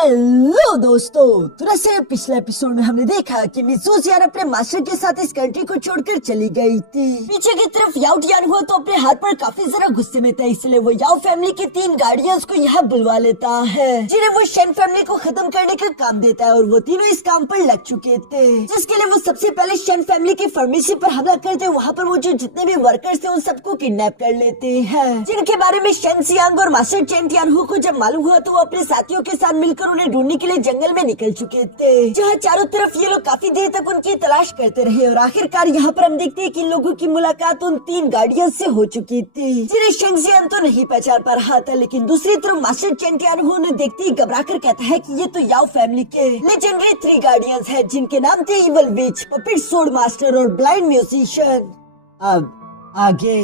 Hello दोस्तों, तो वैसे पिछले एपिसोड में हमने देखा कि मिज़ोजियान अपने मास्टर के साथ इस कंट्री को छोड़कर चली गई थी। पीछे की तरफ याओटियान हुआ तो अपने हाथ पर काफी जरा गुस्से में था, इसलिए वो याओ फैमिली के 3 गार्डियंस को यहाँ बुलवा लेता है, जिन्हें वो शेन फैमिली को खत्म करने का काम देता है। और वो तीनों इस काम पर लग चुके थे, जिसके लिए वो सबसे पहले शेन फैमिली की फार्मेसी पर हमला करते, वहाँ पर मौजूद जितने भी वर्कर्स थे उन सबको किडनैप कर लेते हैं, जिनके बारे में शेन सियांग और मास्टर चेन टियानहू को जब मालूम हुआ तो वो अपने साथियों के साथ मिलकर उन्हें ढूंढने के लिए जंगल में निकल चुके थे, जहाँ चारों तरफ ये लोग काफी देर तक उनकी तलाश करते रहे। और आखिरकार यहाँ पर हम देखते हैं कि इन लोगों की मुलाकात उन 3 गार्डियंस से हो चुकी थी, जिन्हें शेंग जियान तो नहीं पहचान पा रहा था। लेकिन दूसरी तरफ मास्टर चेन टियानहू ने देखते ही घबरा कर कहता है कि ये तो याओ फैमिली के लेजेंडरी 3 गार्डियंस है, जिनके नाम थे इवल विच, पपेट सोर्ड मास्टर और ब्लाइंड म्यूजिशियन। अब आगे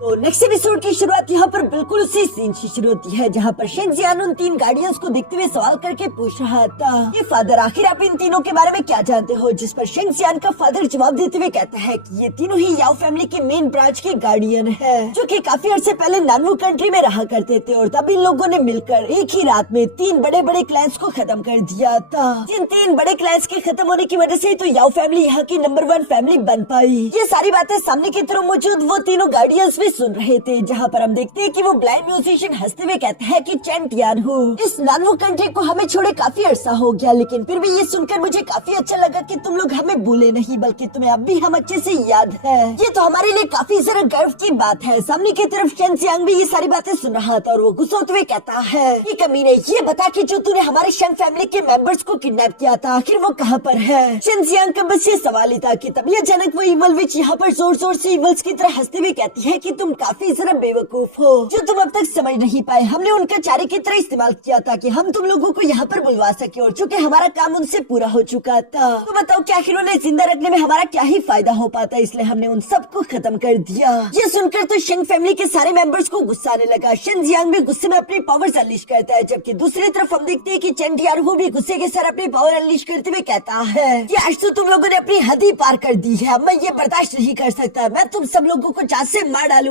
तो नेक्स्ट एपिसोड की शुरुआत यहाँ पर बिल्कुल उसी सीन से शुरू होती है, जहाँ पर शेंग जियान उन 3 गार्डियंस को देखते हुए सवाल करके पूछ रहा था कि फादर आखिर आप इन तीनों के बारे में क्या जानते हो, जिस पर शेंग जियान का फादर जवाब देते हुए कहता है कि ये तीनों ही याओ फैमिली के मेन ब्रांच के गार्डियन है, जो कि काफी अर्से पहले नानवू कंट्री में रहा करते थे। और तब इन लोगों ने मिलकर एक ही रात में 3 बड़े बड़े क्लैंस को खत्म कर दिया था। जिन 3 बड़े क्लैंस के खत्म होने की वजह से तो याओ फैमिली यहाँ की नंबर 1 फैमिली बन पाई। ये सारी बातें सामने की तरफ मौजूद वो तीनों गार्डियंस भी सुन रहे थे, जहाँ पर हम देखते हैं कि वो ब्लाइंड म्यूजिशियन हंसते हुए कहता है कि चेन टियानहू, इस नानवू कंट्री को हमें छोड़े काफी अरसा हो गया, लेकिन फिर भी ये सुनकर मुझे काफी अच्छा लगा कि तुम लोग हमें भूले नहीं, बल्कि तुम्हें अब भी हम अच्छे से याद है। ये तो हमारे लिए काफी जरा गर्व की बात है। सामने की तरफ शेन सियांग भी ये सारी बातें सुन रहा था और वो गुस्सा होते हुए कहता है कि कमीने, ये बता कि जो तूने हमारे शेन फैमिली के मेंबर्स को किडनैप किया था, आखिर वो कहाँ पर है। शेन सियांग का बस ये सवाल ही था कि तभी अचानक वो इवल विच यहाँ पर जोर जोर से इवल्स की तरह हंसते हुए कहती है कि तुम काफी जरा बेवकूफ हो, जो तुम अब तक समझ नहीं पाए। हमने उनका चारे की तरह इस्तेमाल किया था कि हम तुम लोगों को यहाँ पर बुलवा सके, और चूंकि हमारा काम उनसे पूरा हो चुका था, तो बताओ क्या आखिर उन्हें जिंदा रखने में हमारा क्या ही फायदा हो पाता, इसलिए हमने उन सबको खत्म कर दिया। ये सुनकर तो शेंग फैमिली के सारे मेंबर्स को गुस्सा आने लगा। शेन जियांग भी गुस्से में अपनी पावर्स अनलीश करता है, जबकि दूसरी तरफ हम देखते हैं कि चेन टियानहू भी गुस्से के साथ अपनी पावर अनलीश करते हुए कहता है कि आज तो तुम लोगों ने अपनी हद ही पार कर दी है, मैं ये बर्दाश्त नहीं कर सकता। मैं तुम सब लोगों को जान से मार डालूंगा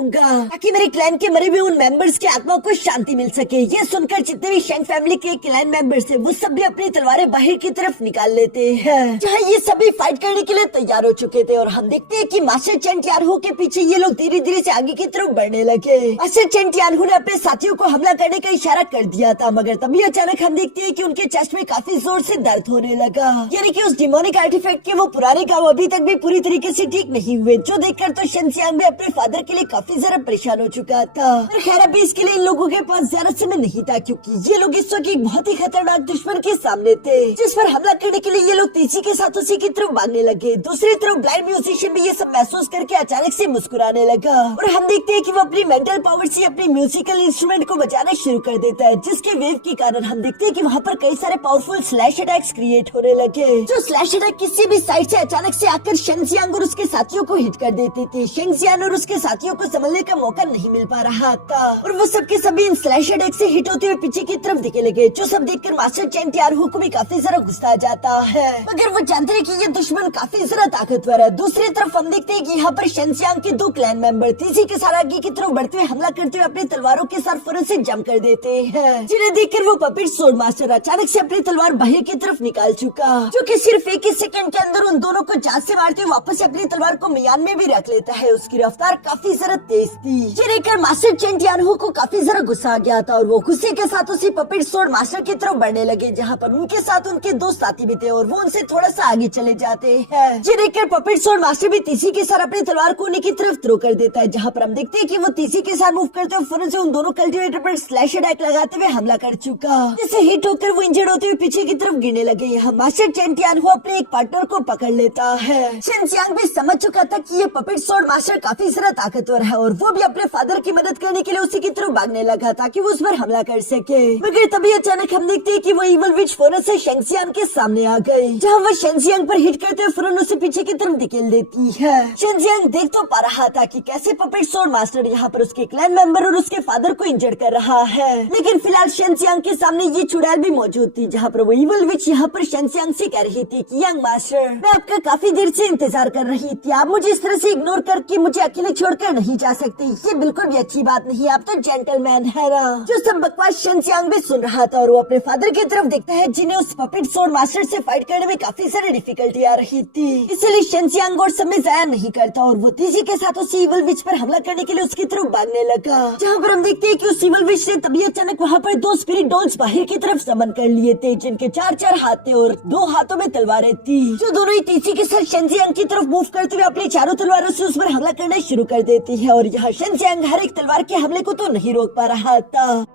ताकि मेरे क्लैन के मरे हुए उन मेंबर्स की आत्मा को शांति मिल सके। ये सुनकर जितने भी शेंग फैमिली के क्लैन मेंबर्स थे वो सब भी अपनी तलवारें बाहर की तरफ निकाल लेते हैं, जहाँ ये सभी फाइट करने के लिए तैयार हो चुके थे। और हम देखते हैं कि मास्टर चेन टियानहू के पीछे ये लोग धीरे धीरे से आगे की तरफ बढ़ने लगे। मास्टर चेन टियानहू ने अपने साथियों को हमला करने का इशारा कर दिया था, मगर तभी अचानक हम देखते हैं कि उनके चेस्ट में काफी जोर से दर्द होने लगा, यानी कि उस डिमोनिक आर्टिफैक्ट के वो पुराने काम अभी तक भी पूरी तरीके से ठीक नहीं हुए, जो देखकर तो शेन सियांग भी अपने फादर के लिए काफी जरा परेशान हो चुका था। खैर अभी इसके लिए इन लोगों के पास ज्यादा समय नहीं था, क्योंकि ये लोग इस वक्त एक बहुत ही खतरनाक दुश्मन के सामने थे, जिस पर हमला करने के लिए ये लोग तेजी के साथ उसी की तरफ भागने लगे। दूसरी तरफ ब्लाइंड म्यूजिशियन भी ये सब महसूस करके अचानक से मुस्कुराने लगा, और हम देखते हैं कि वो अपनी मेंटल पावर से अपने म्यूजिकल इंस्ट्रूमेंट को बजाना शुरू कर देता है, जिसके वेव के कारण हम देखते हैं कि वहाँ पर कई सारे पावरफुल स्लैश अटैक्स क्रिएट होने लगे, जो स्लैश अटैक किसी भी साइड से अचानक से आकर शेंग जियांग और उसके साथियों को हिट कर देते थे। शेंग जियांग और उसके साथियों को संभलने का मौका नहीं मिल पा रहा था, और वो सबके सभी इन स्लैश अटैक से हिट होते हुए पीछे की तरफ दिखे लगे, जो सब देखकर मास्टर चेन टियानहू को भी काफी जरा गुस्सा आ जाता है, मगर वो जानते हैं कि ये दुश्मन काफी जरा ताकतवर है। दूसरी तरफ हम देखते हैं कि यहाँ पर शेन सियांग के 2 क्लैन मेंबर तेजी के साथ आगे की तरफ बढ़ते हुए हमला करते हुए अपनी तलवारों के साथ फौरन से जंप कर देते हैं, जिन्हें देखकर वो पपेट सोर्ड मास्टर अचानक से अपनी तलवार बाहर की तरफ निकाल चुका, जो कि सिर्फ एक ही सेकंड के अंदर उन दोनों को जान से मारते हुए वापस अपनी तलवार को म्यान में भी रख लेता है। उसकी रफ्तार काफी जरा तेज थी, ये देखकर मास्टर चेन टियानहू को काफी जरा गुस्सा आ गया था, और वो गुस्से के साथ उसी पपेट सोर्ड मास्टर की तरफ बढ़ने लगे, जहाँ पर उनके साथ उनके 2 साथी भी थे, और वो उनसे थोड़ा सा आगे चले जाते हैं। ये देखकर पपेट सोर्ड मास्टर भी तेजी के साथ अपनी तलवार को उन्हीं की तरफ थ्रो कर देता है, जहाँ पर हम देखते हैं कि वो तेजी के साथ मूव करते हुए फौरन से उन दोनों कल्टीवेटर पर स्लैश अटैक लगाते हुए हमला कर चुका, जिससे हिट होकर वो इंजर्ड होते हुए पीछे की तरफ गिरने लगे। यहाँ मास्टर चेन टियानहू अपने एक पार्टनर को पकड़ लेता है। शेन सियांग भी समझ चुका था कि ये पपेट सोर्ड मास्टर काफी ज्यादा ताकतवर है, और वो भी अपने फादर की मदद करने के लिए उसी की तरफ भागने लगा ताकि वो उस पर हमला कर सके। मगर तभी अचानक हम देखते हैं कि वो इवल विच फौरन से शेंग सियांग के सामने आ गई, जहाँ वो शेंग सियांग पर हिट करते हुए फौरन उसे पीछे की तरफ धकेल देती है। शेंग सियांग देख तो पा रहा था कि कैसे पपेट सोर्ड मास्टर यहाँ पर उसके क्लैन मेंबर और उसके फादर को इंजर्ड कर रहा है, लेकिन फिलहाल शेंग सियांग के सामने ये चुड़ैल भी मौजूद थी, जहाँ पर वो इवल विच यहाँ पर शेंग सियांग से कह रही थी कि यंग मास्टर, मैं आपका काफी देर से इंतजार कर रही थी, आप मुझे इस तरह से इग्नोर करके मुझे अकेले छोड़कर नहीं जा सकती। ये बिल्कुल भी अच्छी बात नहीं, आप तो जेंटलमैन है ना। जो सब बकवास शेनजियांग भी सुन रहा था और वो अपने फादर की तरफ देखता है जिन्हें उस पपेट स्वॉर्ड मास्टर से फाइट करने में काफी सारी डिफिकल्टी आ रही थी। इसलिए शेनजियांग और समय जाया नहीं करता और वो तेजी के साथ उस ईवल विच पर हमला करने के लिए उसकी तरफ भागने लगा। जहाँ पर हम देखते हैं कि उस ईवल विच ने तभी अचानक वहाँ पर दो स्पिरिट डॉल्स बाहर की तरफ समन कर लिए थे, जिनके 4-4 हाथ थे और 2 हाथों में तलवारें थी, जो दोनों ही तेजी के साथ शेनजियांग की तरफ मूव करते हुए अपनी चारों तलवारों से उस पर हमला करना शुरू कर देती है। और यहाँ शेनजियांग हर एक तलवार के हमले को तो नहीं रोक पा रहा था,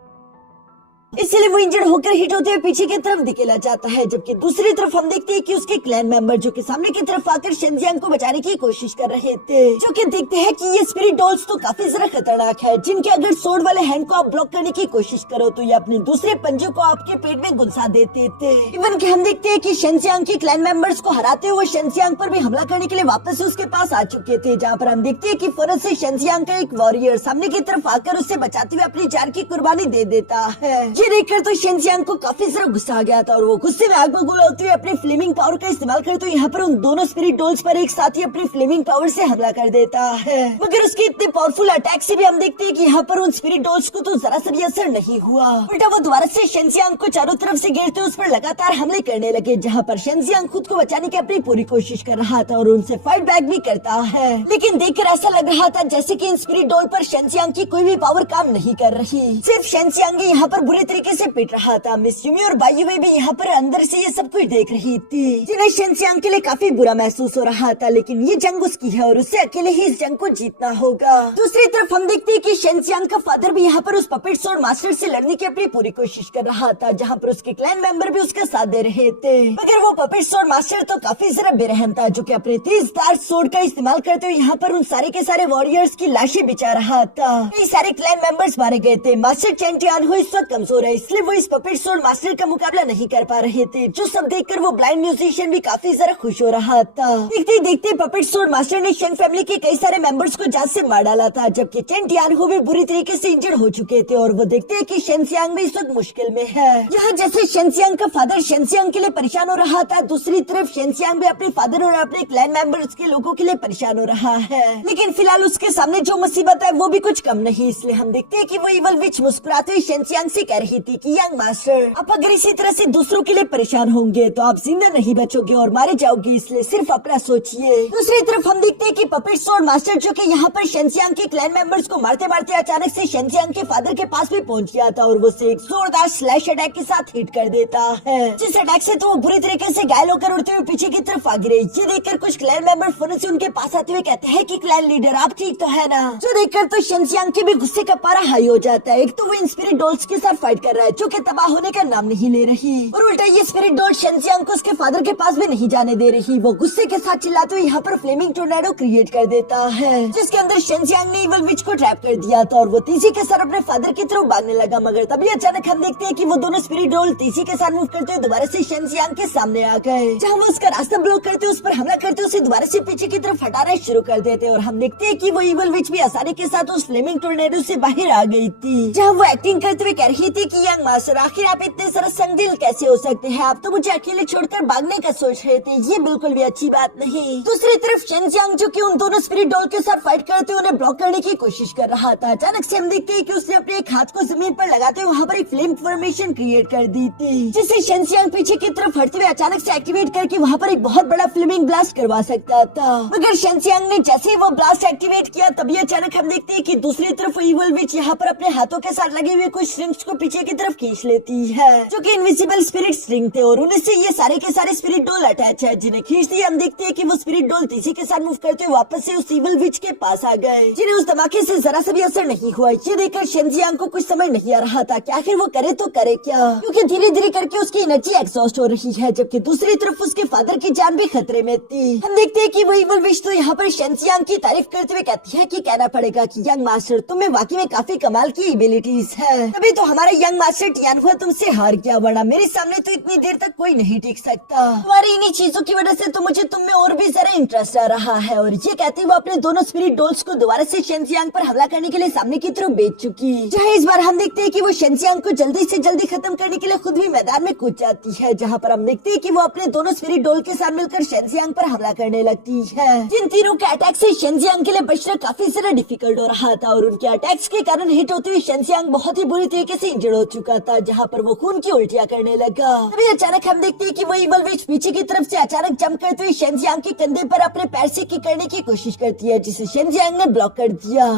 इसलिए वो इंजर्ड होकर हिट होते हुए पीछे की तरफ धकेला जाता है। जबकि दूसरी तरफ हम देखते हैं कि उसके क्लैन मेंबर जो कि सामने की तरफ आकर शेनजियांग को बचाने की कोशिश कर रहे थे, जो कि देखते हैं कि ये स्पिरिट डॉल्स तो काफी जरा खतरनाक है, जिनके अगर सोर्ड वाले हैंड को आप ब्लॉक करने की कोशिश करो तो ये अपने दूसरे पंजों को आपके पेट में घुसा देते थे। इवन कि हम देखते हैं कि शेनजियांग के क्लैन मेंबर्स को हराते हुए शेनजियांग पर भी हमला करने के लिए वापस से उसके पास आ चुके थे, जहाँ पर हम देखते हैं कि फौरन से शेनजियांग का एक वॉरियर सामने की तरफ आकर उसे बचाते हुए अपनी जान की कुर्बानी दे देता है। ये देखकर तो शेनजियांग को काफी जरा गुस्सा आ गया था और वो गुस्से में आग बबूला होते हुए अपनी फ्लेमिंग पावर का इस्तेमाल करते हुए यहाँ पर उन दोनों स्पिरिट डॉल्स पर एक साथ ही अपनी फ्लेमिंग पावर से हमला कर देता है। मगर उसके इतने पावरफुल अटैक से भी हम देखते हैं कि यहाँ पर उन स्पिरिट डॉल्स को तो जरा सा भी असर नहीं हुआ, उल्टा वो दोबारा से शेनजियांग को चारों तरफ से घेरते उस पर लगातार हमले करने लगे, जहाँ पर शेनजियांग खुद को बचाने की अपनी पूरी कोशिश कर रहा था और उनसे फाइट बैक भी करता है। लेकिन देखकर ऐसा लग रहा था जैसे की इन स्पिरिट डॉल पर शेनजियांग की कोई भी पावर काम नहीं कर रही, सिर्फ शेनजियांग ही यहाँ पर बुरे तरीके से पिट रहा था। मिस युमी और बायुई भी यहाँ पर अंदर से ये सब कुछ देख रही थी, जिन्हें शेनजियांग के लिए काफी बुरा महसूस हो रहा था, लेकिन ये जंग उसकी है और उसे अकेले ही इस जंग को जीतना होगा। दूसरी तरफ हम देखते हैं कि शेनजियांग का फादर भी यहाँ पर उस पपेट स्वॉर्ड मास्टर से लड़ने की अपनी पूरी कोशिश कर रहा था, जहाँ पर उसके क्लैन मेंबर भी उसका साथ दे रहे थे। मगर वो पपेट स्वॉर्ड मास्टर तो काफी जरा बेरहम था, जो कि अपने तेजधार स्वॉर्ड का इस्तेमाल करते हुए यहाँ पर उन सारे के सारे वॉरियर्स की लाशें बिछा रहा था। कई सारे क्लैन मेंबर्स मारे गए थे। मास्टर चेन टियानहो इस वक्त कमजोर है, इसलिए वो इस पपेट स्वॉर्ड मास्टर का मुकाबला नहीं कर पा रहे थे, जो सब देखकर वो ब्लाइंड म्यूजिशियन भी काफी जरा खुश हो रहा था। देखते देखते पपेट स्वॉर्ड मास्टर ने शेन फैमिली के कई सारे मेंबर्स को जान से मार डाला था, जबकि चेन टियानहो भी बुरी तरीके से इंजर्ड हो चुके थे और वो देखते हैं कि शेनजियांग भी इस वक्त मुश्किल में है। यहाँ जैसे शेनजियांग का फादर शेनजियांग के लिए परेशान हो रहा था, दूसरी तरफ शेनजियांग भी अपने फादर और अपने क्लैन मेंबर्स के लोगों के लिए परेशान हो रहा है। लेकिन फिलहाल उसके सामने जो मुसीबत है वो भी कुछ कम नहीं, इसलिए हम देखते हैं कि वो इवल विच मुस्कुराते हुए शेनजियांग से कह रही थी कि यंग मास्टर, आप अगर इसी तरह से दूसरों के लिए परेशान होंगे तो आप जिंदा नहीं बचोगे और मारे जाओगे, इसलिए सिर्फ अपना सोचिए। दूसरी तरफ हम देखते हैं कि पपेट स्वॉर्ड मास्टर जो कि यहाँ पर शेनजियांग के क्लैन मेंबर्स को मारते मारते अचानक से शेनजियांग के फादर के पास भी पहुँच गया था और वो उसे एक जोरदार स्लैश अटैक के साथ हिट कर देता है, जिस अटैक से तो वो बुरी तरीके से घायल होकर उड़ते हुए पीछे की तरफ आ गिरे। ये देखकर कुछ क्लैन मेंबर फौरन से उनके पास आते हुए कहते हैं कि क्लैन लीडर आप ठीक तो है ना, जो देखकर तो शेनजियांग के भी गुस्से का पारा हाई हो जाता है। एक तो वो इन स्पिरिट डॉल्स के साथ फाइट कर रहा है जो कि तबाह होने का नाम नहीं ले रही, और उल्टा ये स्पिरिट डॉल शेनजियांग को उसके फादर के पास भी नहीं जाने दे रही। वो गुस्से के साथ चिल्लाते हुए यहाँ पर फ्लेमिंग टोर्नेडो क्रिएट कर देता है, जिसके अंदर शेनजियांग ने इवल विच को ट्रैप कर दिया था और वो तेजी के साथ अपने फादर की तरफ भागने लगा। मगर तभी अचानक हम देखते हैं कि वो दोनों स्पिरिट डॉल तेजी के साथ मूव करते हुए दोबारा से शेनजियांग के सामने आ गए, जहाँ वो उसका रास्ता ब्लॉक करते उस पर हमला करते उसे दोबारा से पीछे की तरफ हटाना शुरू कर देते और हम देखते हैं कि वो इवल विच भी आसानी के साथ उस फ्लेमिंग टोर्नेडो से बाहर आ गई थी, जहाँ वो एक्टिंग करते हुए कह रही थी कि यंग मास्टर आखिर आप इतने सारा संगदिल कैसे हो सकते हैं, आप तो मुझे अकेले छोड़कर भागने का सोच रहे थे, ये बिल्कुल भी अच्छी बात नहीं। दूसरी तरफ शेनजियांग जो कि उन दोनों स्पिरिट डॉल के साथ फाइट करते उन्हें ब्लॉक करने की कोशिश कर रहा था, अचानक से हम देखते हैं कि उसने अपने एक हाथ को जमीन पर लगाते हुए वहाँ पर एक फ्लेम फॉर्मेशन क्रिएट कर दी थी, जिससे शेनजियांग पीछे की तरफ हटते हुए अचानक से एक्टिवेट करके वहाँ पर एक बहुत बड़ा फ्लेमिंग ब्लास्ट करवा सकता था। मगर शेनजियांग ने जैसे ही वो ब्लास्ट एक्टिवेट किया तभी अचानक हम देखते हैं कि दूसरी तरफ इवल विच यहाँ पर अपने हाथों के साथ लगे हुए कुछ स्ट्रिंग्स को पीछे की तरफ खींच लेती है, जो कि इनविजिबल स्पिरिट स्ट्रिंग थे और उन्हीं से ये सारे के सारे स्पिरिट डॉल अटैच है, जिन्हें खींचते ही हम देखते हैं कि वो स्पिरिट डॉल तेजी के साथ मूव करते हुए वापस से उस इवल विच के पास आ गए, जिन्हें उस धमाके से जरा सा भी असर नहीं हुआ। ये देखकर शेनजियांग को कुछ समझ नहीं आ रहा था कि आखिर वो करे तो करे क्या, क्योंकि धीरे धीरे करके उसकी एनर्जी एग्जॉस्ट हो रही है, जबकि दूसरी तरफ उसके फादर की जान भी खतरे में थी। हम देखते हैं कि वो इवल विच तो यहाँ पर शेनजियांग की तारीफ करते हुए कहती है कि कहना पड़ेगा कि यंग मास्टर तुम्हें वाकई में काफी कमाल की एबिलिटीज है, तभी तो हमारा यंग मास्टर टियानहुआ तुमसे हार गया, वरना मेरे सामने तो इतनी देर तक कोई नहीं टिक सकता। तुम्हारी इन्हीं चीजों की वजह से तो मुझे तुम में और भी ज्यादा इंटरेस्ट आ रहा है। और ये कहते वो अपने दोनों स्पिरिट डॉल्स को दोबारा से शेनजियांग पर हमला करने के लिए सामने की तरफ भेज चुकी। जहाँ इस बार हम देखते हैं कि वो शेनजियांग को जल्दी से जल्दी खत्म करने के लिए खुद भी मैदान में कूद जाती है, जहाँ पर हम देखते हैं कि वो अपने दोनों स्पिरिट डॉल के साथ मिलकर शेनजियांग पर हमला करने लगती है। जिन तीनों के अटैक से शेनजियांग के लिए बचना काफी ज्यादा डिफिकल्ट हो रहा था और उनके अटैक्स के कारण हिट होते हुए शेनजियांग बहुत ही बुरी तरीके से इंजर्ड हो चुका था, जहाँ पर वो खून की उल्टियां करने लगा। तभी अचानक हम देखते हैं कि वो इवल विच पीछे की तरफ से अचानक जंप करते हुए शेनजियांग के कंधे पर अपने पैर से किक करने की कोशिश करती है, जिसे शेनजियांग ने ब्लॉक कर दिया।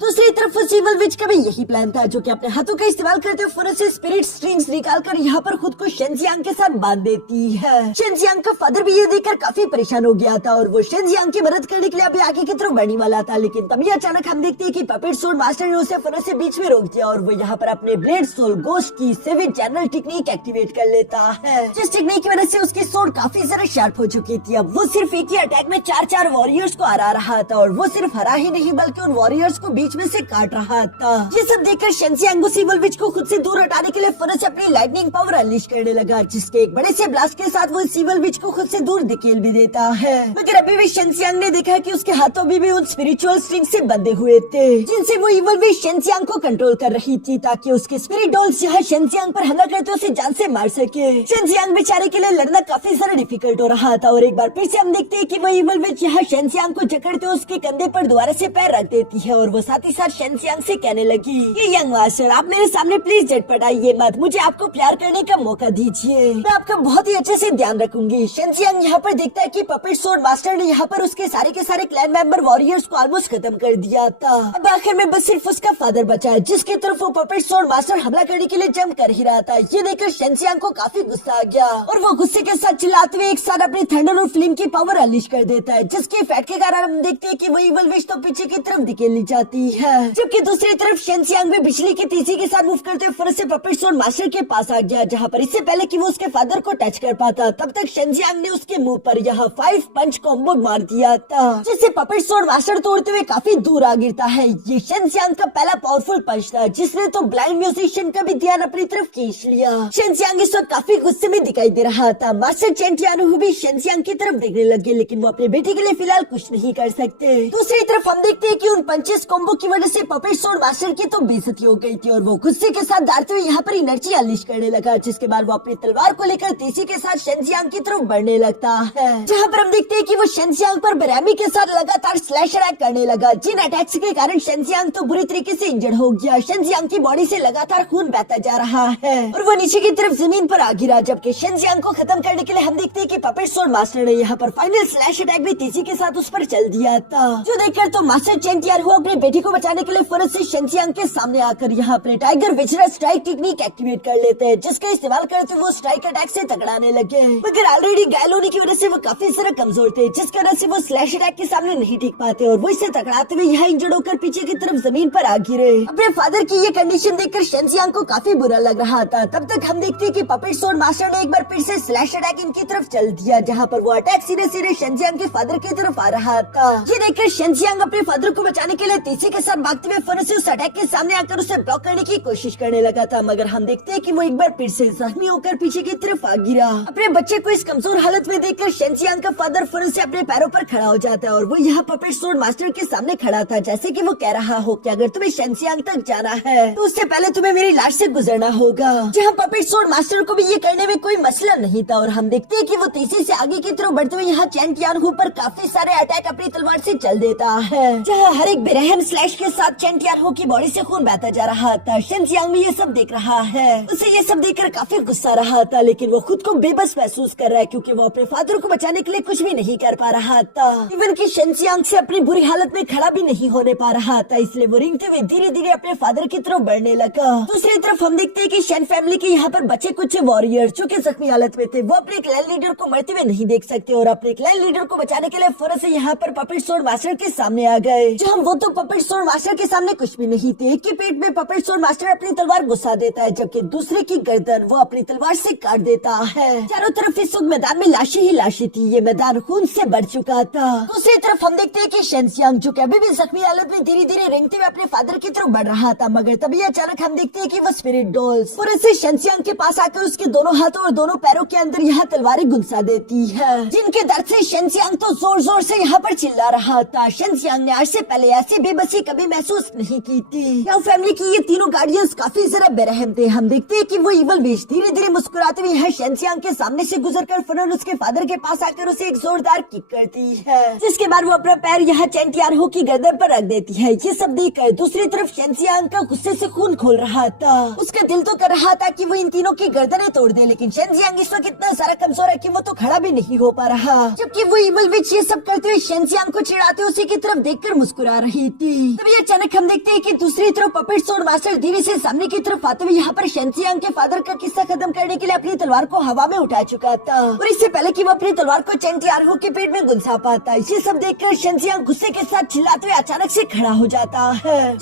दूसरी तरफ इवल विच का भी यही प्लान था, जो कि अपने हाथों का इस्तेमाल करते हुए फौरन से स्पिरिट स्ट्रिंग्स निकालकर यहाँ पर खुद को शेनजियांग के साथ बांध देती है। शेनजियांग का फादर भी ये देखकर काफी परेशान हो गया था और वो शेनजियांग की मदद करने के लिए अभी आगे की तरफ बढ़ने वाला था, लेकिन तभी अचानक हम देखते हैं कि पपेट सोल मास्टर ने उसे फौरन से बीच में रोक दिया और वो यहाँ पर अपने ब्लेड सोल गोस्ट की सेविज जनरल टेक्निक एक्टिवेट कर लेता है, जिस टेक्निक की वजह से उसकी सोल काफी ज्यादा शार्प हो चुकी थी। अब वो सिर्फ एक ही अटैक में 4-4 वॉरियर्स को हरा रहा था और वो सिर्फ हरा ही नहीं बल्कि उन वॉरियर्स को बीच में से काट रहा था। ये सब देखकर शेनजियांग उस इवल विच को खुद से दूर हटाने के लिए फौरन से अपनी लाइटनिंग पावर अनलीश करने लगा, जिसके एक बड़े से ब्लास्ट के साथ वो इस इवल विच को खुद से दूर धकेल भी देता है। मगर अभी भी शेनजियांग ने देखा कि उसके हाथों अभी भी उन स्पिरिचुअल स्ट्रिंग से बंधे हुए थे, जिनसे वो इवल विच शेनजियांग को कंट्रोल कर रही थी, ताकि उसके स्पिरिट डॉल्स यहाँ शेनजियांग पर हमला करते उसे जान से मार सके। शेनजियांग बेचारे के लिए लड़ना काफी ज्यादा डिफिकल्ट हो रहा था और एक बार फिर से हम देखते हैं कि वो इवल विच यहाँ शेनजियांग को जकड़ते उसके कंधे पर दोबारा से पैर रख देती है और वो साथ ही साथ शेनजियांग से कहने लगी, ये यंग मास्टर आप मेरे सामने प्लीज झटपट आइए मत, मुझे आपको प्यार करने का मौका दीजिए, मैं आपका बहुत ही अच्छे से ध्यान रखूंगी। शेनजियांग यहाँ पर देखता है कि पपेट सोल मास्टर ने यहाँ पर उसके सारे के सारे क्लैन मेंबर वॉरियर्स को ऑलमोस्ट खत्म कर दिया था। अब आखिर में बस सिर्फ उसका फादर बचा है, जिसकी तरफ वो पपेट सोल मास्टर हमला करने के लिए जंप कर ही रहा था। ये देखकर शेनजियांग को काफी गुस्सा आ गया और वो गुस्से के साथ चिल्लाते हुए एक साथ अपनी थंडर और फ्लेम की पावर अनलीश कर देता है, जिसके इफेक्ट के कारण हम देखते हैं कि वो इवल विच तो पीछे की तरफ धकेली जाती है, जबकि दूसरी तरफ शेनजियांग भी बिजली की तेजी के साथ मूव करते हुए फौरन से पपेट सोल मास्टर के पास आ गया, जहाँ पर इससे पहले कि वो उसके फादर को टच कर पाता तब तक शेनजियांग ने उसके मुंह पर यहाँ 5 पंच कॉम्बो मार दिया था, जिससे पपेट सोल मास्टर तोड़ते हुए काफी दूर आ गिरता है। ये शेनजियांग का पहला पावरफुल पंच था, जिसने तो ब्लाइंड म्यूजिशियन का भी ध्यान अपनी तरफ खींच लिया। शेनजियांग इस वक्त काफी गुस्से में दिखाई दे रहा था। मास्टर चेन टियानहु भी शेनजियांग की तरफ देखने लगे, लेकिन वो अपने बेटे के लिए फिलहाल कुछ नहीं कर सकते। दूसरी तरफ हम देखते हैं कि उन पंचेस कॉम्बो की वजह से पपेट सोल मास्टर की तो बेइज्जती हो गई थी और वो गुस्से के साथ दौड़ते हुए यहाँ पर एनर्जी अनलीश करने लगा, जिसके बाद वो अपनी तलवार को लेकर तेजी के साथ शेनजियांग की तरफ बढ़ने लगता है, जहाँ पर हम देखते हैं कि वो शेनजियांग पर बेरहमी के साथ लगातार स्लैश अटैक करने लगा, जिन अटैक्स के कारण शेनजियांग तो बुरी तरीके से इंजर्ड हो गया। शेनजियांग की बॉडी से लगातार खून बहता जा रहा है और वो नीचे की तरफ जमीन पर आ गिरा, जबकि शेनजियांग को खत्म करने के लिए हम देखते हैं कि पपेट सोल मास्टर ने यहाँ पर फाइनल स्लैश अटैक भी तेजी के साथ उस पर चल दिया था, जो देखकर तो मास्टर चेन टियानहु अपनी बेटी को बचाने के लिए फौरन से शेनजियांग के सामने आकर यहाँ अपने टाइगर विचरा स्ट्राइक टेक्निक एक्टिवेट कर लेते हैं, जिसका इस्तेमाल करते वो स्ट्राइक अटैक से तकड़ाने लगे। मगर ऑलरेडी घायल होने की वजह से वो काफी ज्यादा कमजोर थे, जिस वजह से वो स्लैश अटैक के सामने नहीं टिक पाते और वो इसे तकड़ाते हुए यहाँ इंजर्ड होकर पीछे की तरफ जमीन पर आ गिरे। अपने फादर की ये कंडीशन देखकर शेनजियांग को काफी बुरा लग रहा था। तब तक हम देखते हैं कि पपेट सोल मास्टर ने एक बार फिर से स्लैश अटैक इनकी तरफ चल दिया, जहाँ पर वो अटैक सीधे सीधे शेनजियांग के फादर की तरफ आ रहा था। ये देखकर शेनजियांग अपने फादर को बचाने के लिए तेजी के साथ भागते हुए फौरन से उस अटैक के सामने आकर उसे ब्लॉक करने की कोशिश करने लगा था, मगर हम देखते हैं कि वो एक बार फिर से जख्मी होकर पीछे की तरफ आ गिरा। अपने बच्चे को इस कमजोर हालत में देखकर शेनजियांग का फादर फौरन से अपने पैरों पर खड़ा हो जाता है और वो यहाँ पपेट सोल मास्टर के सामने खड़ा था, जैसे कि वो कह रहा हो कि अगर तुम्हें शेनजियांग तक जाना है तो उससे पहले तुम्हें मेरी लाश से गुजरना होगा। जहाँ पपेट सोल मास्टर को भी ये करने में कोई मसला नहीं था और हम देखते हैं कि वो तेजी से आगे की तरफ बढ़ते हुए यहाँ चेन टियानहु पर काफी सारे अटैक अपनी तलवार से चल देता है, जहाँ हर एक बेरहम स्लैश के साथ चेन टियानहु की बॉडी से खून बहता जा रहा था। शेनजियांग भी ये सब देख रहा है, उसे ये सब देखकर काफी गुस्सा रहा था, लेकिन वो खुद को बेबस महसूस कर रहा है क्योंकि वो अपने फादर को बचाने के लिए कुछ भी नहीं कर पा रहा था। इवन कि शेनजियांग से अपनी बुरी हालत में खड़ा भी नहीं होने पा रहा था, इसलिए वो रेंगते हुए धीरे धीरे अपने फादर की तरफ बढ़ने लगा। दूसरी तरफ हम देखते हैं कि शेन फैमिली के यहाँ पर बचे कुछ वॉरियर जो कि जख्मी हालत में थे, वो अपने क्लैन लीडर को मरते हुए नहीं देख सकते और अपने क्लैन लीडर को बचाने के लिए फौरन से यहाँ पर पपेट सोल मास्टर के सामने आ गए, जहाँ वो तो पपेट सोर मास्टर के सामने कुछ भी नहीं थे। एक के पेट में पपेट सोर मास्टर अपनी तलवार घुसा देता है, जबकि दूसरे की गर्दन वो अपनी तलवार से काट देता है। चारों तरफ इस वक्त मैदान में लाशें ही लाशें थी। ये मैदान खून से भर चुका था। दूसरी तरफ हम देखते हैं कि शेंसियांग, जो कि अभी भी जख्मी हालत में धीरे धीरे रेंगते हुए अपने फादर की तरफ बढ़ रहा था, मगर तभी अचानक हम देखते हैं कि वो स्पिरिट डॉल्स पूरे से शेंसियांग के पास आकर उसके दोनों हाथों और दोनों पैरों के अंदर यहाँ तलवारें घुसा देती है, जिनके दर्द से शेंसियांग तो जोर जोर से यहाँ पर चिल्ला रहा था। शेंसियांग ने आज से पहले ऐसी बेबसी कभी महसूस नहीं की थी। याओ फैमिली की ये तीनों गार्डियंस काफी जरा बेरहम थे। हम देखते हैं कि वो इवल विच धीरे धीरे मुस्कुराते हुए है शेंसियांग के सामने से गुजरकर फौरन उसके फादर के पास आकर उसे एक जोरदार किक करती है, जिसके बाद वो अपना पैर यहाँ चेंटियारहो की गर्दन पर रख देती है। ये सब देखकर दूसरी तरफ शेंसियांग का गुस्से से खून खोल रहा था। उसका दिल तो कर रहा था कि वो इन तीनों की गर्दनें तोड़ दे, लेकिन शेंसियांग इस वक्त इतना सारा कमजोर है कि वो तो खड़ा भी नहीं हो पा रहा। जबकि वो इवल विच ये सब करते हुए शेंसियांग को चिढ़ाते उसी की तरफ देखकर मुस्कुरा रही थी। तभी अचानक हम देखते हैं कि दूसरी तरफ पपेट सोर मास्टर धीरे से सामने की तरफ आते हुए यहाँ पर शेंसियांग के फादर का किस्सा खत्म करने के लिए अपनी तलवार को हवा में उठा चुका था, और इससे पहले कि वो अपनी तलवार को चेंटियारहो के पेट में गुंसा पाता। ये सब देखकर शेंसियांग गुस्से के साथ चिल्लाते हुए अचानक से खड़ा हो जाता है,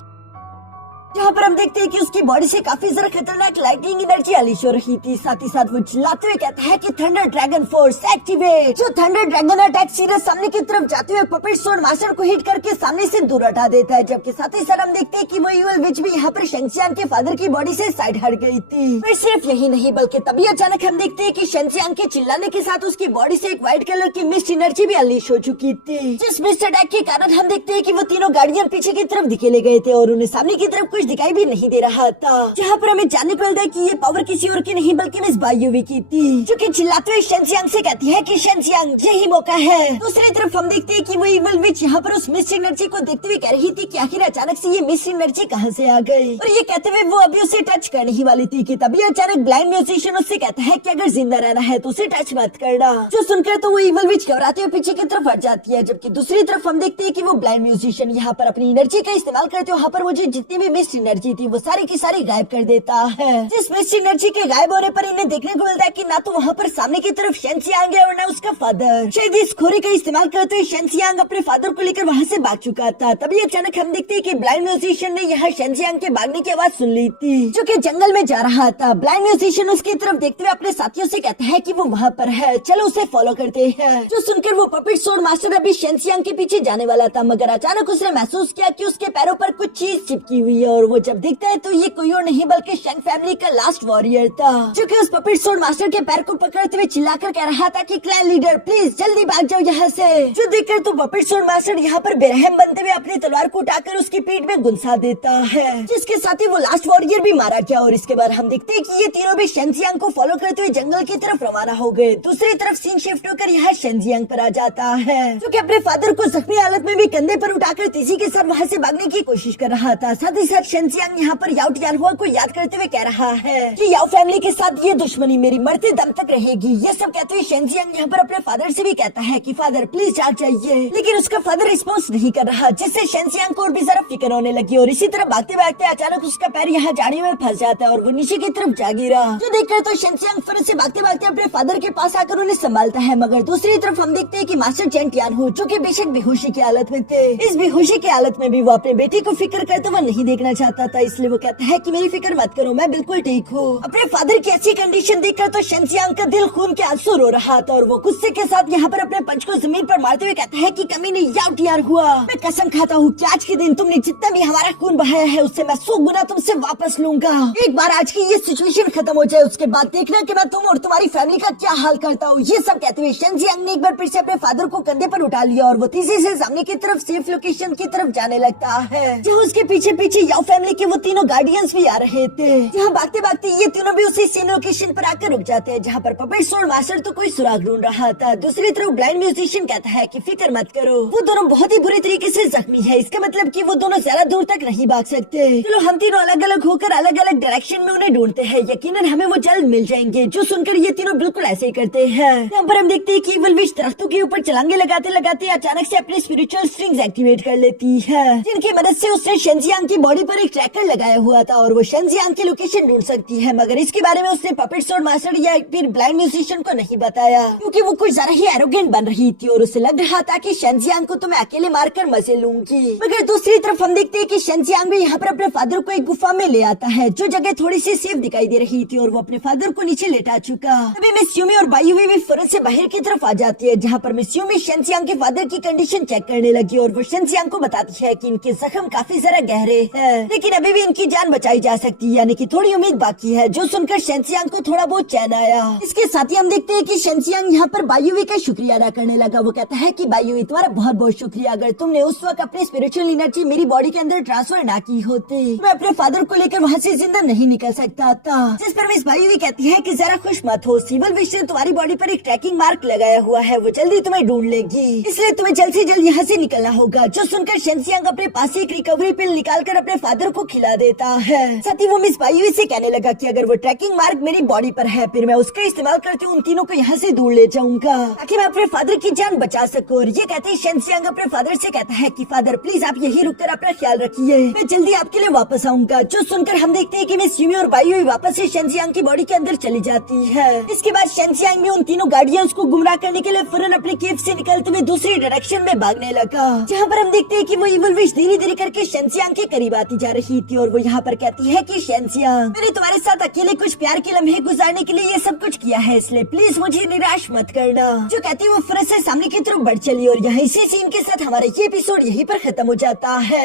जहाँ पर हम देखते हैं कि उसकी बॉडी से काफी जरा खतरनाक लाइटिंग एनर्जी अनलीश हो रही थी। साथ ही साथ वो चिल्लाते हुए कहता है कि थंडर ड्रैगन फोर्स एक्टिवेट। जो थंडर ड्रैगन अटैक सीधे सामने की तरफ जाते हुए पपेट सोर मास्टर को हिट करके सामने से दूर हटा देता है, जबकि साथ ही साथ हम देखते हैं कि वो इवल विच भी यहाँ पर शेंसियांग के फादर की बॉडी से साइड हट गई थी। पर सिर्फ यही नहीं, बल्कि तभी अचानक हम देखते हैं कि शेंसियांग के चिल्लाने के साथ उसकी बॉडी से एक व्हाइट कलर की मिस्ट एनर्जी भी अनलीश हो चुकी थी, जिस मिस्ट अटैक के कारण हम देखते हैं कि वो तीनों गार्डियन पीछे की तरफ धकेले गए थे और उन्हें सामने की तरफ कुछ दिखाई भी नहीं दे रहा था। जहाँ पर हमें जानने को मिलता है कि ये पावर किसी और की नहीं बल्कि मिस बायुवी की थी, जो कि चिल्लाते हुए शेंसियांग से कहती है कि शेंसियांग यही मौका है। दूसरी तरफ हम देखते हैं कि वो इवल विच यहाँ पर उस मिस्ट एनर्जी को देखते हुए कह रही थी कि आखिर अचानक से ये मिस्ट एनर्जी कहाँ से आ गई, और ये कहते हुए वो अभी उसे टच करने ही वाली थी कि तभी अचानक ब्लाइंड म्यूजिशियन उससे कहता है कि अगर जिंदा रहना है तो उसे टच मत करना। जो सुनकर तो वो इवल विच घबराते हुए पीछे की तरफ हट जाती है, जबकि दूसरी तरफ हम देखते हैं कि वो ब्लाइंड म्यूजिशियन यहाँ पर अपनी एनर्जी का इस्तेमाल करते हुए वहाँ पर मुझे जितनी भी मिस्ट एनर्जी थी वो सारी की सारी गायब कर देता है। जिस मिस्ट एनर्जी के गायब होने पर इन्हें देखने को मिलता है कि ना तो वहाँ पर सामने की तरफ शेंसियांग है और ना उसका फादर। शायद इस खोरी का इस्तेमाल करते हुए शेंसियांग अपने फादर को लेकर वहाँ से भाग चुका था। तभी अचानक हम देखते हैं कि ब्लाइंड म्यूजिशियन ने यहाँ शेंसियांग के भागने की आवाज सुन ली थी, जो कि जंगल में जा रहा था। ब्लाइंड म्यूजिशियन उसकी तरफ देखते हुए अपने साथियों से कहता है कि वो वहाँ पर है, चलो उसे फॉलो करते हैं। जो सुनकर वो पपेट सोर मास्टर अभी शेंसियांग के पीछे जाने वाला था, मगर अचानक उसने महसूस किया कि उसके पैरों पर कुछ चीज चिपकी हुई है, और वो जब देखता है तो ये कोई और नहीं बल्कि शेंग फैमिली का लास्ट वॉरियर था, जो कि उस पपेट सोर मास्टर के पैर को पकड़ते हुए चिल्लाकर कह रहा था कि क्लैन लीडर प्लीज जल्दी भाग जाओ यहाँ से। जो देखकर तो पपेट सोर मास्टर यहाँ पर बेरहम बनते हुए अपनी तलवार को उठाकर उसकी पीठ में गुंसा देता है, जिसके साथ ही वो लास्ट वॉरियर भी मारा गया। और इसके बाद हम देखते हैं कि ये तीनों भी शेंसियांग को फॉलो करते हुए जंगल की तरफ रवाना हो गए। दूसरी तरफ सीन शिफ्ट होकर यहाँ शेंसियांग पर आ जाता है, जो कि अपने फादर को जख्मी हालत में भी कंधे पर उठाकर तेजी के साथ वहाँ से भागने की कोशिश कर रहा था। साथ ही साथ शेंसियांग यहाँ पर याओ टियानहुआ को याद करते हुए कह रहा है कि याओ फैमिली के साथ ये दुश्मनी मेरी मरते दम तक रहेगी। ये सब कहते हुए शेंसियांग यहाँ पर अपने फादर से भी कहता है कि फादर प्लीज जाग जाइए, लेकिन उसका फादर रिस्पॉन्स नहीं कर रहा, जिससे शेंसियांग को और भी जरा फिक्र होने लगी। और इसी तरह भागते भागते अचानक उसका पैर यहाँ झाड़ी में फंस जाता है और वो नीचे की तरफ जा गिरा। जो देखकर तो शेंसियांग फिर से भागते भागते अपने फादर के पास आकर उन्हें संभालता है, मगर दूसरी तरफ हम देखते हैं कि मास्टर चेन टियानहु, जो कि बेशक बेहोशी की हालत में थे, इस बेहोशी की हालत में भी वो अपने बेटे को फिक्र करते हुए नहीं देखना चाहता था, इसलिए वो कहता है कि मेरी फिक्र मत करो, मैं बिल्कुल ठीक हूँ। अपने फादर की ऐसी कंडीशन देखकर तो शेंसियांग का दिल खून के आंसू रो रहा था, और वो गुस्से के साथ यहाँ पर अपने पंच को जमीन पर मारते हुए कहता है कि कमीने याओ टियानहुआ, मैं कसम खाता हूँ कि आज के दिन तुमने जितना भी हमारा खून बहाया है उससे मैं 100 गुना तुमसे वापस लूंगा। एक बार आज की ये सिचुएशन खत्म हो जाए, उसके बाद देखना कि मैं तुम और तुम्हारी फैमिली का क्या हाल करता हूँ। ये सब कहते हुए शेंसियांग ने एक बार फिर से अपने फादर को कंधे पर उठा लिया और वो तेजी से सामने की तरफ सेफ लोकेशन की तरफ जाने लगता है, जहाँ उसके पीछे पीछे याओ फैमिली के वो तीनों गार्डियंस भी आ रहे थे। जहाँ भागते भागते ये तीनों भी उसी सेम लोकेशन पर आकर रुक जाते हैं, जहाँ पर पपेट सोर मास्टर तो कोई सुराग ढूंढ रहा था। दूसरी तरफ ब्लाइंड म्यूजिशियन कहता है कि फिक्र मत करो, वो दोनों बहुत ही बुरे तरीके से जख्मी है, इसका मतलब कि वो दोनों ज्यादा दूर तक नहीं भाग सकते। चलो हम तीनों अलग अलग होकर अलग अलग डायरेक्शन में उन्हें ढूंढते हैं, यकीनन हमें वो जल्द मिल जाएंगे। जो सुनकर ये तीनों बिल्कुल ऐसे ही करते हैं। यहाँ पर हम देखते हैं कि इवल विच दरख्तों के ऊपर छलांगे लगाते लगाते अचानक से अपनी स्पिरिचुअल स्ट्रिंग्स एक्टिवेट कर लेती है, जिनकी मदद से उसने शेंसियांग की बॉडी पर एक ट्रैकर लगाया हुआ था और वो शेंजियांग की लोकेशन ढूंढ सकती है, मगर इसके बारे में उसने पपेट स्वॉर्ड मास्टर या फिर ब्लाइंड म्यूजिशियन को नहीं बताया, क्योंकि वो कुछ ज्यादा ही एरोगेंट बन रही थी और उसे लग रहा था कि शेंजियांग को तो मैं अकेले मारकर मजे लूंगी। मगर दूसरी तरफ हम देखते हैं कि शेंजियांग भी यहाँ पर अपने फादर को एक गुफा में ले आता है, जो जगह थोड़ी सी सेफ दिखाई दे रही थी और वो अपने फादर को नीचे लेटा चुका। तभी मिस यूमी और बायुवी भी फौरन से बाहर की तरफ आ जाती है, जहाँ पर मिस यूमी शेंजियांग के फादर की कंडीशन चेक करने लगी और वो शेंजियांग को बताती है कि इनके जख्म काफी ज्यादा गहरे हैं, लेकिन अभी भी इनकी जान बचाई जा सकती है, यानी कि थोड़ी उम्मीद बाकी है, जो सुनकर शेंजियांग को थोड़ा बहुत चैन आया। इसके साथ ही हम देखते हैं कि शेंजियांग यहाँ पर बायुवी का शुक्रिया अदा करने लगा। वो कहता है कि बायुवी तुम्हारा बहुत बहुत शुक्रिया, अगर तुमने उस वक्त अपनी स्पिरिचुअल एनर्जी मेरी बॉडी के अंदर ट्रांसफर ना की होती मैं अपने फादर को लेकर वहाँ से जिंदा नहीं निकल सकता था। जिस पर मिस बायुवी कहती है कि जरा खुश मत हो, सिविल विश ने तुम्हारी बॉडी पर एक ट्रैकिंग मार्क लगाया हुआ है, वो जल्दी तुम्हें ढूंढ लेगी, इसलिए तुम्हें जल्द से जल्द यहाँ से निकलना होगा। जो सुनकर शेंजियांग अपने पास एक रिकवरी पिल निकालकर अपने फादर को खिला देता है। साथ ही वो मिस बायुवी से कहने लगा कि अगर वो ट्रैकिंग मार्क मेरी बॉडी पर है, फिर मैं उसका इस्तेमाल करते उन तीनों को यहाँ से दूर ले जाऊंगा, ताकि मैं अपने फादर की जान बचा सकूं। और ये कहते ही शेंजियांग अपने फादर से कहता है कि फादर प्लीज आप यही रुककर अपना ख्याल रखिए, मैं जल्दी आपके लिए वापस आऊंगा। जो सुनकर हम देखते हैं कि मिस यूमी और बायुवी वापस से शेंजियांग की बॉडी के अंदर चली जाती है। इसके बाद शेंजियांग भी उन तीनों गार्डियंस को गुमराह करने के लिए फौरन अपने केव से निकलते हुए दूसरी डायरेक्शन में भागने लगा, जहाँ पर हम देखते हैं कि वो इविल विश धीरे धीरे करके शेंजियांग के करीब आती जा रही थी और वो यहाँ पर कहती है कि शेंजियांग मैंने तुम्हारे साथ अकेले कुछ प्यार के लम्हे गुजारने के लिए ये सब कुछ किया है, इसलिए प्लीज मुझे निराश मत करना। जो कहती है वो फौरन से सामने की तरफ बढ़ चली और यहाँ इसी सीन के साथ हमारा ये एपिसोड यहीं पर खत्म हो जाता है।